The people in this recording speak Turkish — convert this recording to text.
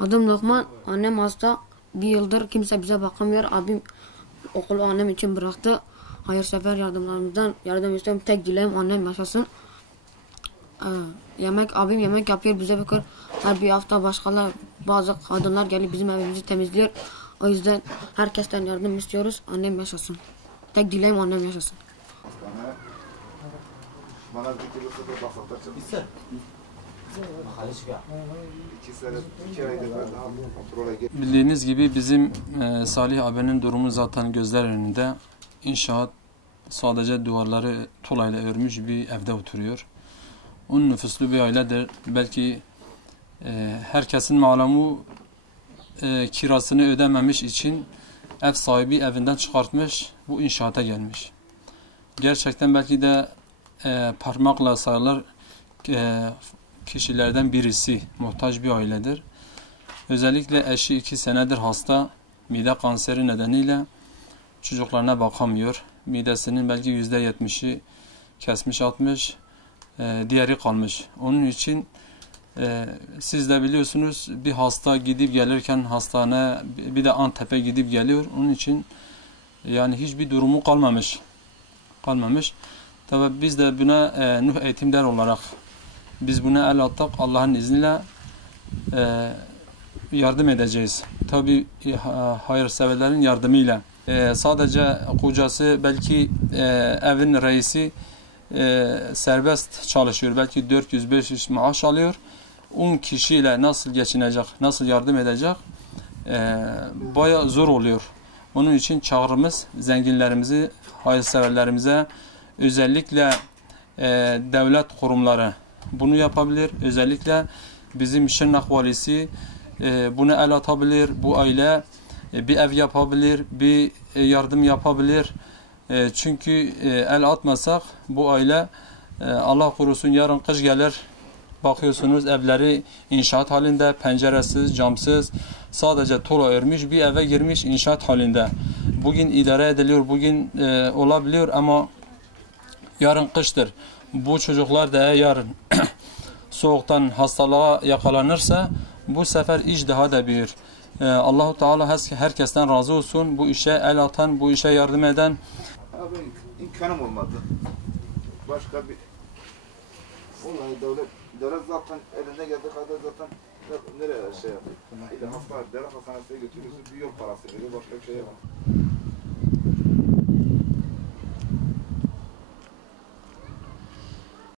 Adım Lokman, annem hasta. Bir yıldır kimse bize bakamıyor. Abim okulu annem için bıraktı. Hayırsever yardımlarımızdan yardım istiyorum. Tek dileğim annem yaşasın. Abim yemek yapıyor, bize bakıyor. Her bir hafta bazı kadınlar gelip bizim evimizi temizliyor. O yüzden herkesten yardım istiyoruz. Annem yaşasın. Tek dileğim annem yaşasın. Bana bir kilo kadar basaklar çalışıyor. Bildiğiniz gibi bizim Salih abinin durumu zaten gözler önünde. İnşaat sadece duvarları tuğlayla örmüş bir evde oturuyor. Onun nüfuslu bir ailedir. Belki herkesin malumu kirasını ödememiş için ev sahibi evinden çıkartmış, bu inşaata gelmiş. Gerçekten belki de parmakla sayılır kişilerden birisi, muhtaç bir ailedir. Özellikle eşi 2 senedir hasta, mide kanseri nedeniyle çocuklarına bakamıyor. Midesinin belki %70'i kesmiş atmış, diğeri kalmış. Onun için siz de biliyorsunuz bir hasta gidip gelirken hastane, bir de Antep'e gidip geliyor. Onun için yani hiçbir durumu kalmamış. Tabii biz de buna Nuh Eğitimler olarak biz buna el attık. Allah'ın izniyle yardım edeceğiz. Tabii hayırseverlerin yardımıyla. Sadece kocası belki evin reisi serbest çalışıyor. Belki 400-500 maaş alıyor. 10 kişiyle nasıl geçinecek, nasıl yardım edecek? Bayağı zor oluyor. Onun için çağrımız zenginlerimizi, hayırseverlerimize, özellikle devlet kurumları bunu yapabilir. Özellikle bizim Şırnak valisi buna el atabilir. Bu aile bir ev yapabilir, bir yardım yapabilir. Çünkü el atmasak bu aile Allah korusun yarın kış gelir. Bakıyorsunuz evleri inşaat halinde, penceresiz, camsız, sadece tuğla örmüş bir eve girmiş inşaat halinde. Bugün idare ediliyor, bugün olabiliyor ama yarın kıştır. Bu çocuklar da yarın soğuktan hastalığa yakalanırsa bu sefer iş daha da büyür. Allah-u Teala herkesten razı olsun. Bu işe el atan, bu işe yardım eden. Abi imkanım olmadı. Başka bir olay devlet zaten elinde geldiği kadar zaten nereye şey yapıyor? İle devlet hastanesine götürüyorsun, bir yol parası veriyor, başka bir şey yok.